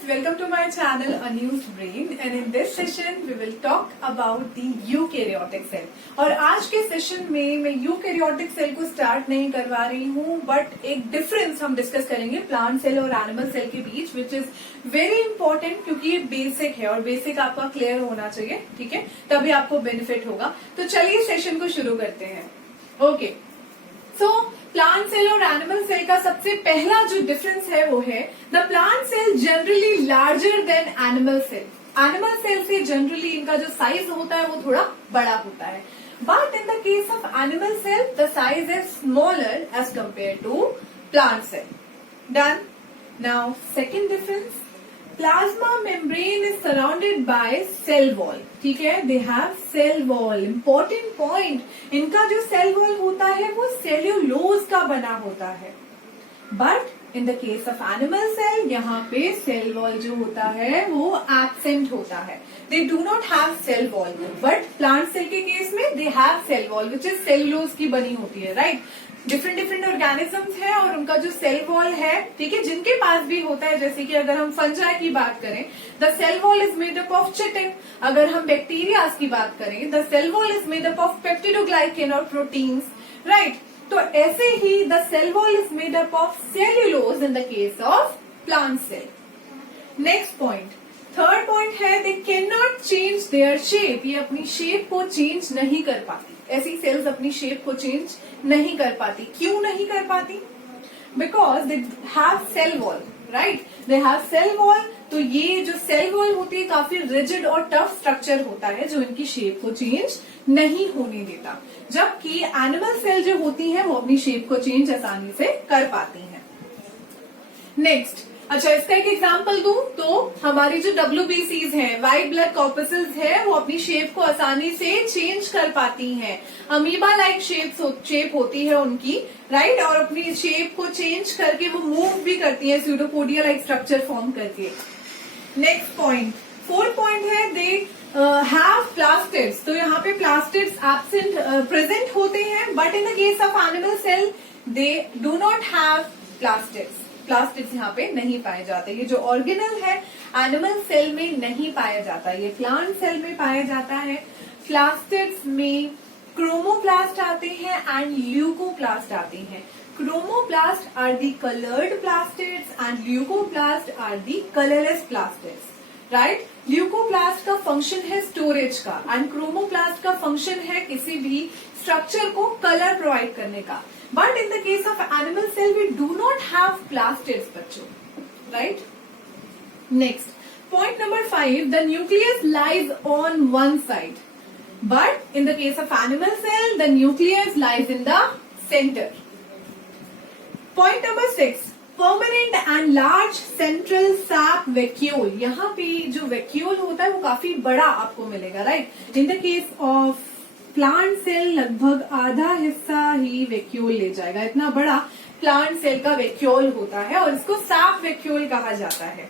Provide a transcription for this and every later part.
friends, welcome to my channel Unused Brain and in this session we will talk about the eukaryotic cell. और आज के session में मैं eukaryotic cell को start नहीं करवा रही हूँ बट एक डिफरेंस हम डिस्कस करेंगे प्लांट सेल और एनिमल सेल के बीच विच इज वेरी इंपॉर्टेंट क्योंकि ये बेसिक है और बेसिक आपका क्लियर होना चाहिए, ठीक है, तभी आपको बेनिफिट होगा. तो चलिए सेशन को शुरू करते हैं. ओके, सो प्लांट सेल और एनिमल सेल का सबसे पहला जो डिफरेंस है वो है the plant cell generally larger than animal cell. Animal cell से जनरली इनका जो साइज होता है वो थोड़ा बड़ा होता है, but in the case of animal cell the size is smaller as compare to plant cell. Done. Now second difference, plasma membrane is surrounded by cell wall. ठीक है, they have cell wall. Important point, इनका जो cell wall होता है वो cellulose का बना होता है, but in the case of animal cell यहाँ पे सेल वॉल जो होता है वो एब्सेंट होता है. They do not have cell wall, but plant cell के केस में they have cell wall which is cellulose की बनी होती है. राइट, डिफरेंट डिफरेंट ऑर्गेनिजम्स है और उनका जो सेल वॉल है, ठीक है, जिनके पास भी होता है. जैसे कि अगर हम फंजाई की बात करें the cell wall is made up of chitin. अगर हम बैक्टीरियाज की बात करें the cell wall is made up of peptidoglycan और प्रोटीन्स. राइट, तो ऐसे ही the cell wall is made up of cellulose in the case of plant cell. Next point, third point है they can not change their shape. ये अपनी shape को change नहीं कर पाती. ऐसी सेल्स अपनी शेप को चेंज नहीं कर पाती. क्यों नहीं कर पाती? Because they have cell wall. Right, they have cell wall. तो ये जो सेल वॉल होती है काफी रिजिड और टफ स्ट्रक्चर होता है जो इनकी शेप को चेंज नहीं होने देता, जबकि एनिमल सेल जो होती है वो अपनी शेप को चेंज आसानी से कर पाती हैं. नेक्स्ट, अच्छा, इसका एक एग्जांपल दूं तो हमारी जो WBCs हैं, व्हाइट ब्लड कॉर्पसेल्स है, वो अपनी शेप को आसानी से चेंज कर पाती हैं. अमीबा लाइक शेप होती है उनकी, राइट, और अपनी शेप को चेंज करके वो मूव भी करती है, स्यूडोपोडिया लाइक स्ट्रक्चर फॉर्म करके. नेक्स्ट पॉइंट, फोर्थ पॉइंट है दे हैव प्लास्टिड्स. तो यहाँ पे प्लास्टिड्स एब्सेंट प्रेजेंट होते हैं, but in the case of animal cell they do not have plastids. Plastids यहाँ पे नहीं पाए जाते. ये जो ऑर्गेनल है एनिमल सेल में नहीं पाया जाता, ये प्लांट सेल में पाया जाता है. प्लास्टिड्स में क्रोमोप्लास्ट आते हैं एंड ल्यूकोप्लास्ट आते हैं. Chromoplast are the coloured plastids and leucoplast are the colourless plastids. Right, leucoplast का फंक्शन है स्टोरेज का एंड क्रोमोप्लास्ट का फंक्शन है किसी भी स्ट्रक्चर को कलर प्रोवाइड करने का. But in the case of animal cell, we do not have plastids, बच्चों. Right? Next, point number 5, the nucleus lies on one side. But in the case of animal cell, the nucleus lies in the center. Point number 6, permanent and large central sap vacuole. यहाँ पे जो vacuole होता है वो काफी बड़ा आपको मिलेगा, right? In the case of plant cell लगभग आधा हिस्सा ही वैक्यूल ले जाएगा. इतना बड़ा प्लांट सेल का वैक्यूल होता है और इसको सैप वैक्यूल कहा जाता है.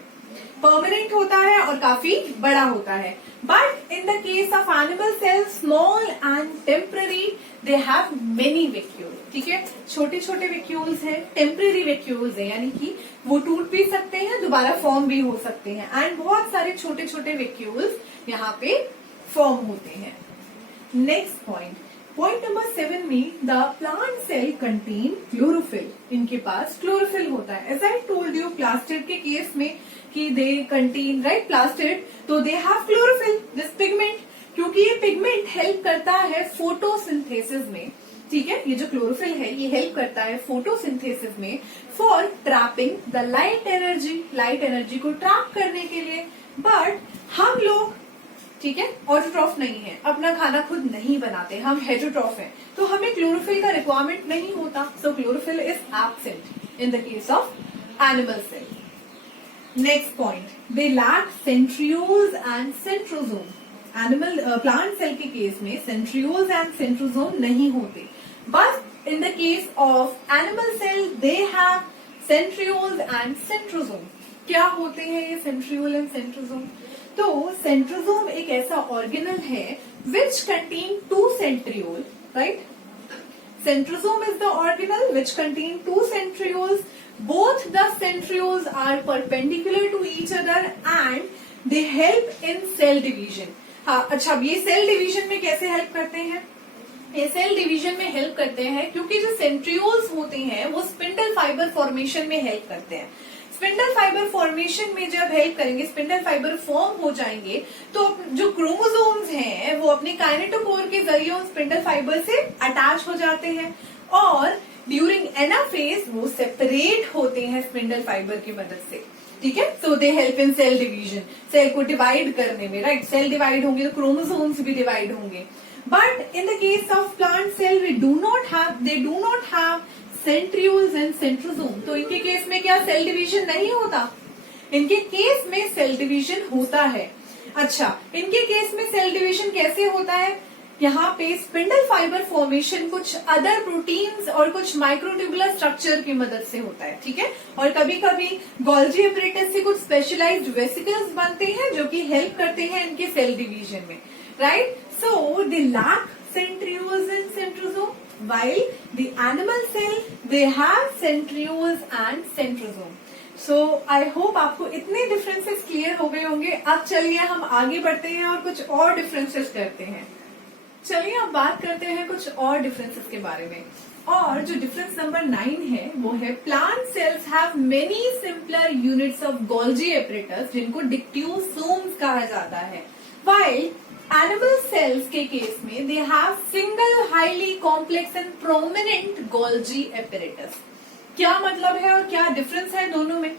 परमानेंट होता है और काफी बड़ा होता है. But in the case of animal cell small and temporary, they have many vacuole. ठीक है, छोटे छोटे वैक्यूल्स हैं, टेम्पररी वैक्यूल्स हैं, यानी कि वो टूट भी सकते हैं, दोबारा फॉर्म भी हो सकते हैं, एंड बहुत सारे छोटे छोटे वैक्यूल्स यहाँ पे फॉर्म होते हैं. नेक्स्ट पॉइंट, पॉइंट नंबर 7 में the plant cell contain chlorophyll. इनके पास क्लोरोफिल होता है. As I told you plastid के केस में कि दे कंटेन, राइट, प्लास्टिड, तो they have chlorophyll, this pigment, क्योंकि ये पिगमेंट हेल्प करता है फोटोसिंथेसिस में. ठीक है, ये जो क्लोरोफिल है ये हेल्प करता है फोटोसिंथेसिस में for trapping the light energy, light energy को ट्रैप करने के लिए. बट हम लोग, ठीक है, ऑटोट्रॉफ नहीं है, अपना खाना खुद नहीं बनाते, हम हेटरोट्रॉफ हैं, तो हमें क्लोरोफिल का रिक्वायरमेंट नहीं होता. So chlorophyll is absent in the case of animal cell. Next point, they lack centrioles and centrosome. Animal plant cell के केस में सेंट्रियोल्स एंड सेंट्रोसोम नहीं होते, but in the case of animal cell they have centrioles and centrosome. क्या होते हैं ये centriole and centrosome? तो centrosome एक ऐसा ऑर्गेनल है which contain 2 centriole, right. Centrosome is the organelle which contain 2 centrioles. Both the centrioles are perpendicular to each other and they help in cell division. हाँ, अच्छा, ये सेल डिवीजन में कैसे help करते हैं? ये सेल डिवीजन में हेल्प करते हैं क्योंकि जो सेंट्रियोल्स होते हैं वो स्पिंडल फाइबर फॉर्मेशन में हेल्प करते हैं। स्पिंडल फाइबर फॉर्मेशन में जब हेल्प करेंगे, स्पिंडल फाइबर फॉर्म हो जाएंगे, तो जो क्रोमोसोम्स हैं वो अपने काइनेटोकोर के जरिए उन स्पिंडल फाइबर से अटैच हो जाते हैं और ड्यूरिंग एनाफेज वो सेपरेट होते हैं स्पिंडल फाइबर की मदद से। ठीक है, so they help in cell division, cell को डिवाइड करने में, राइट? सेल डिवाइड होंगे तो क्रोमोसोम्स भी डिवाइड होंगे। But in the case of plant cell they do not have centrioles and centrosome. तो इनके केस में क्या सेल डिवीजन नहीं होता? इनके केस में सेल डिवीजन होता है। अच्छा, इनके केस में सेल डिवीजन कैसे होता है? यहाँ पे स्पिंडल फाइबर फॉर्मेशन कुछ अदर प्रोटीन्स और कुछ माइक्रोट्यूबुलर स्ट्रक्चर की मदद से होता है। ठीक है, और कभी कभी गोल्जी एपरेटस से कुछ स्पेशलाइज्ड वेसिकल्स बनते हैं जो कि हेल्प करते हैं इनके सेल डिवीजन में, right? So they lack centrioles and centrosome, while the animal cell they have centrioles and centrosome. So I hope आपको इतने डिफरेंसेस क्लियर हो गए होंगे। अब चलिए हम आगे बढ़ते हैं और कुछ और डिफरेंसेस करते हैं। चलिए अब बात करते हैं कुछ और डिफरेंसेस के बारे में। और जो डिफरेंस नंबर 9 है वो है plant cells have many simpler units of Golgi apparatus जिनको डिक्टियोसोम्स कहा जाता है, while एनिमल सेल्स के केस में they have single highly complex and prominent Golgi apparatus. क्या मतलब है और क्या डिफरेंस है दोनों में?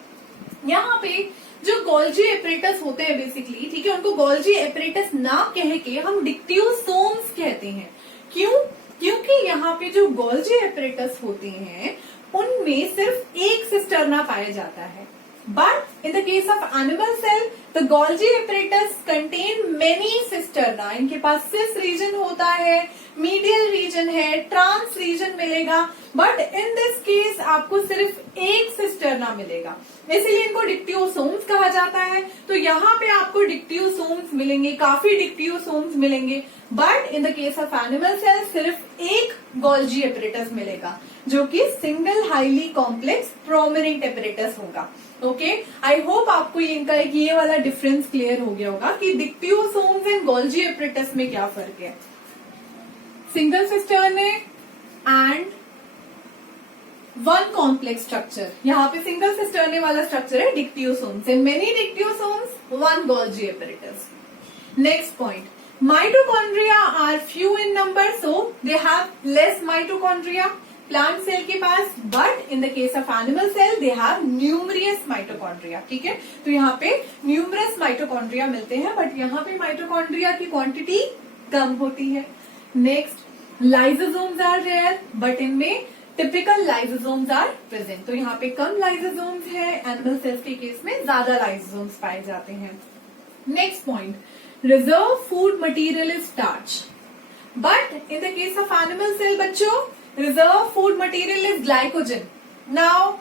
यहाँ पे जो गोल्जी एपरेटस होते हैं बेसिकली, ठीक है, उनको गोल्जी एपरेटस ना कह के हम डिक्टियोसोम्स कहते हैं। क्यों? क्योंकि यहाँ पे जो गोल्जी एपरेटस होते हैं उनमें सिर्फ एक सिस्टर्ना पाया जाता है। But in the case of animal cell, the Golgi apparatus contain many cisterna. इनके पास सिस रीजन होता है, मीडियल रीजन है, ट्रांस रीजन मिलेगा, बट इन दिस केस आपको सिर्फ एक सिस्टर्ना मिलेगा, इसीलिए इनको डिक्टियोसोम्स कहा जाता है। तो यहाँ पे आपको डिक्टियोसोम्स मिलेंगे, काफी डिक्टियोसोम्स मिलेंगे, but in the case of animal cell सिर्फ एक गोल्जी एपरेटस मिलेगा जो कि single highly complex prominent apparatus होगा। ओके, आई होप आपको इनका एक ये वाला डिफरेंस क्लियर हो गया होगा कि डिक्टियोसोम्स एंड गोल्जी एपरेटस में क्या फर्क है। Single cisternae and one complex structure, यहाँ पे सिंगल सिस्टर्ने वाला स्ट्रक्चर है dictyosomes and many dictyosomes, one Golgi apparatus. Next point, mitochondria are few in number, so they have less mitochondria plant cell के पास, but in the case of animal cell they have numerous mitochondria. ठीक है, तो यहाँ पे numerous mitochondria मिलते हैं, but यहाँ पे माइटोकॉन्ड्रिया की क्वांटिटी कम होती है। Next, lysosomes are rare, but इनमें टिपिकल लाइसोसोम्स आर प्रेजेंट। तो यहाँ पे कम लाइसोसोम्स है, एनिमल सेल्स के केस में ज्यादा लाइसोसोम्स पाए जाते हैं। Next point, reserve food material is starch, but in the case of animal cell बच्चों reserve food material is glycogen. Now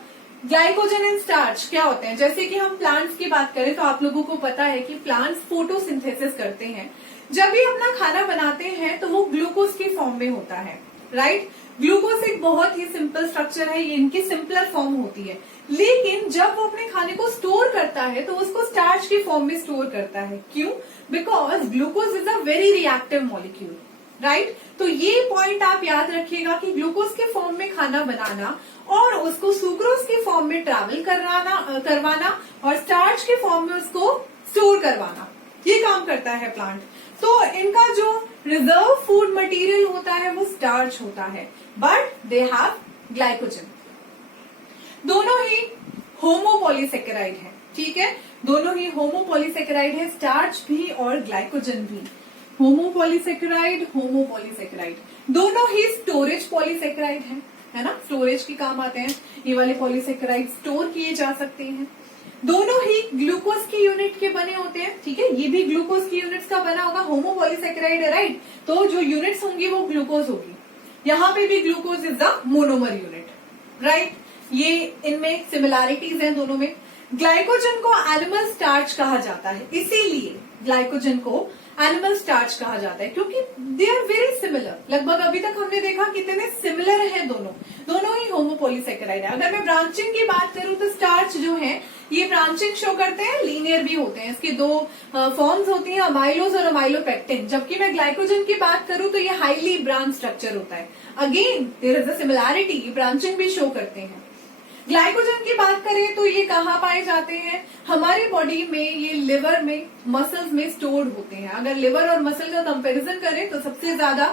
glycogen and starch क्या होते हैं? जैसे कि हम प्लांट्स की बात करें तो आप लोगों को पता है कि प्लांट्स फोटोसिंथेसिस करते हैं। जब भी अपना खाना बनाते हैं तो वो ग्लूकोज की फॉर्म में होता है, राइट? ग्लूकोज एक बहुत ही सिंपल स्ट्रक्चर है, ये इनकी सिंपलर फॉर्म होती है, लेकिन जब वो अपने खाने को स्टोर करता है तो उसको स्टार्च की फॉर्म में स्टोर करता है। क्यों? Because glucose is a very reactive molecule, right? तो ये पॉइंट आप याद रखिएगा कि ग्लूकोज के फॉर्म में खाना बनाना और उसको सुक्रोज के फॉर्म में ट्रैवल करवाना और स्टार्च के फॉर्म में उसको स्टोर करवाना, ये काम करता है प्लांट। तो इनका जो रिजर्व फूड मटेरियल होता है वो स्टार्च होता है, बट दे हैव ग्लाइकोजन। दोनों ही होमोपॉलीसेकेराइड है, ठीक है, दोनों ही होमोपॉलीसेकेराइड है, स्टार्च भी और ग्लाइकोजन भी। होमोपॉलीसेकेराइड दोनों ही स्टोरेज पॉलीसेकेराइड है ना, स्टोरेज के काम आते हैं। ये वाले पॉलीसेकेराइड स्टोर किए जा सकते हैं। दोनों ही ग्लूकोज की यूनिट के बने होते हैं, ठीक है, ये भी ग्लूकोज की यूनिट्स का बना होगा, होमोपॉलीसेकेराइड है, राइट? तो जो यूनिट्स होंगी वो ग्लूकोज होगी। यहाँ पे भी glucose is the monomer unit, right? ये इनमें सिमिलैरिटीज हैं दोनों में। ग्लाइकोजन को एनिमल स्टार्च कहा जाता है, इसीलिए ग्लाइकोजन को एनिमल स्टार्च कहा जाता है, क्योंकि दे आर वेरी सिमिलर। लगभग अभी तक हमने देखा कितने सिमिलर है, दोनों ही होमोपोलीसेकेराइड है। अगर मैं ब्रांचिंग की बात करूं तो स्टार्च जो है ये ब्रांचिंग शो करते हैं, लीनियर भी होते हैं। इसकी दो फॉर्म्स होती हैं, अमाइलोज और अमाइलोपेक्टिन। जबकि मैं ग्लाइकोजन की बात करूं तो ये हाईली ब्रांच स्ट्रक्चर होता है। Again there is a similarity, branching भी शो करते हैं। ग्लाइकोजन की बात करें तो ये कहाँ पाए जाते हैं? हमारी बॉडी में ये लिवर में, मसल्स में स्टोर्ड होते हैं। अगर लिवर और मसल का कंपैरिजन करें तो सबसे ज्यादा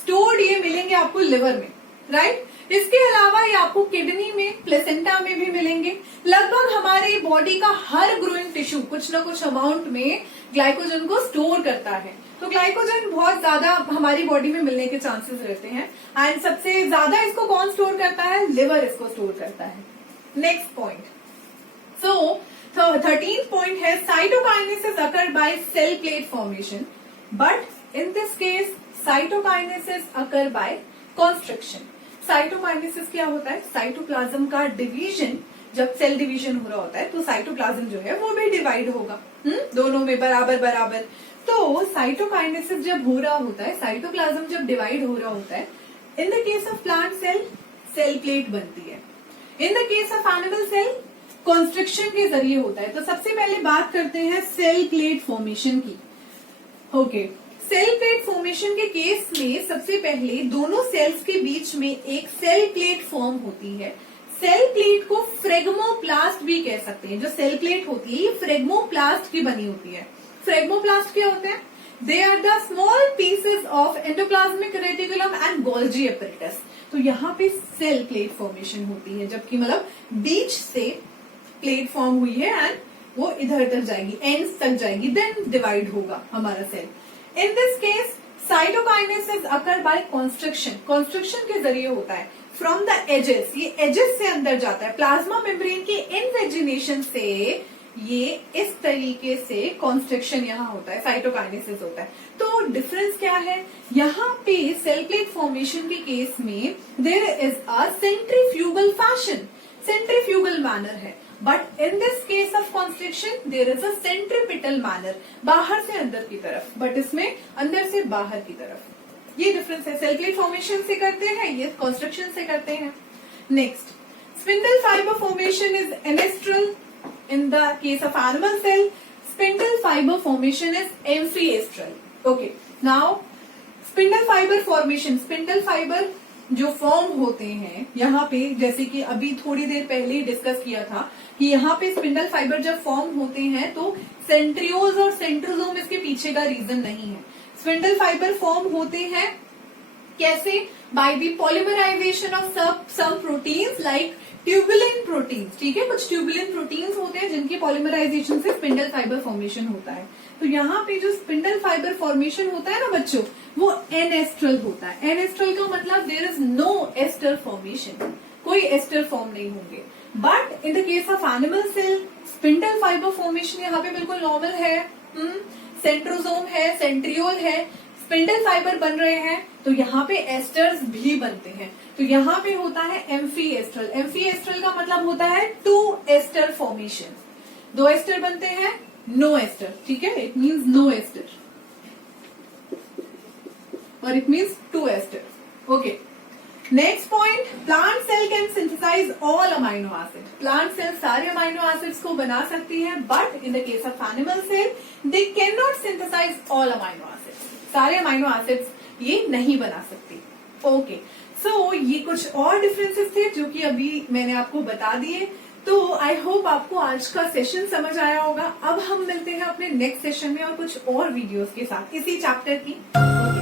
स्टोर्ड ये मिलेंगे आपको लिवर में, राइट। इसके अलावा ये आपको किडनी में, प्लेसेंटा में भी मिलेंगे। लगभग हमारी बॉडी का हर ग्रोइंग टिश्यू कुछ ना कुछ अमाउंट में ग्लाइकोजन को स्टोर करता है। तो ग्लाइकोजन बहुत ज्यादा हमारी बॉडी में मिलने के चांसेस रहते हैं। एंड सबसे ज्यादा इसको कौन स्टोर करता है? लिवर इसको स्टोर करता है। Next point, so 13th point है cytokinesis occur by cell plate formation, but in this case cytokinesis occur by constriction. Cytokinesis क्या होता है? साइटोप्लाज्म का डिवीजन, जब सेल डिवीजन हो रहा होता है तो साइटोप्लाज्म जो है वो भी डिवाइड होगा, दोनों में बराबर बराबर। तो साइटोकाइनेसिस जब हो रहा होता है, साइटोप्लाज्म जब डिवाइड हो रहा होता है, in the case of plant cell, cell plate बनती है। In the case of animal cell, constriction के जरिए होता है। तो सबसे पहले बात करते हैं सेल प्लेट फॉर्मेशन की। ओके, सेल प्लेट फॉर्मेशन के केस में सबसे पहले दोनों सेल्स के बीच में एक सेल प्लेट फॉर्म होती है। सेल प्लेट को फ्रेगमोप्लास्ट भी कह सकते हैं। जो सेल प्लेट होती है ये फ्रेगमोप्लास्ट की बनी होती है। फ्रेगमोप्लास्ट क्या होते हैं? They are the small pieces of endoplasmic reticulum and Golgi apparatus. तो यहाँ पे सेल प्लेट फॉर्मेशन होती है, जबकि मतलब बीच से प्लेट फॉर्म हुई है एंड वो इधर तक जाएगी, एंड्स तक जाएगी, देन डिवाइड होगा हमारा cell. In this case cytokinesis occur by constriction, constriction के जरिए होता है। फ्रॉम द एजेस, ये एजेस से अंदर जाता है। प्लाज्मा मेम्ब्रेन के इन्वेजिनेशन से ये इस तरीके से कॉन्स्ट्रिक्शन यहाँ होता है, साइटोकाइनेसिस होता है। तो डिफरेंस क्या है? यहाँ पे सेल प्लेट फॉर्मेशन के केस में there is a centrifugal fashion, centrifugal manner है, but in this case of constriction there is a centripetal manner, बाहर से अंदर की तरफ, बट इसमें अंदर से बाहर की तरफ। ये डिफरेंस है। सेल प्लेट फॉर्मेशन से करते हैं, ये कॉन्स्ट्रिक्शन से करते हैं। Next, spindle fibre formation is anastral. In the case of animal cell, spindle fiber formation is amphiestral. Okay, now spindle fiber formation, spindle fiber जो फॉर्म होते हैं यहाँ पे, जैसे कि अभी थोड़ी देर पहले डिस्कस किया था कि यहाँ पे स्पिंडल फाइबर जब फॉर्म होते हैं तो सेंट्रियोज और सेंट्रोजोम इसके पीछे का रीजन नहीं है। स्पिंडल फाइबर फॉर्म होते हैं कैसे? By the polymerisation of some proteins like tubulin proteins. ठीक है, कुछ ट्यूबुलिन प्रोटीन्स होते हैं जिनके पॉलीमराइजेशन से स्पिंडल फाइबर फॉर्मेशन होता है। तो यहाँ पे जो स्पिंडल फाइबर फॉर्मेशन होता है ना बच्चों, वो एनेस्ट्रल होता है। एनेस्ट्रल का मतलब there is no aster formation, कोई एस्टर फॉर्म नहीं होंगे। But in the case of animal cell, spindle fibre formation यहाँ पे बिल्कुल नॉर्मल है। सेंट्रोजोम है, सेंट्रियोल है, स्पिंडल फाइबर बन रहे हैं, तो यहाँ पे एस्टर्स भी बनते हैं। तो यहाँ पे होता है एम्फीएस्ट्रल। एम्फीएस्ट्रल का मतलब होता है टू एस्टर फॉर्मेशन। दो एस्टर बनते हैं, नो एस्टर। ठीक है, इट मीन्स नो एस्टर और it means two aster. Okay, next point, plant cell can synthesise all amino acid. Plant cell सारे अमाइनो एसिड्स को बना सकती है, but in the case of animal cell they can not synthesise all amino acids. सारे amino acids ये नहीं बना सकती। ओके, सो ये कुछ और डिफरेंसेस थे जो कि अभी मैंने आपको बता दिए। तो आई होप आपको आज का सेशन समझ आया होगा। अब हम मिलते हैं अपने नेक्स्ट सेशन में और कुछ और वीडियोस के साथ इसी चैप्टर की।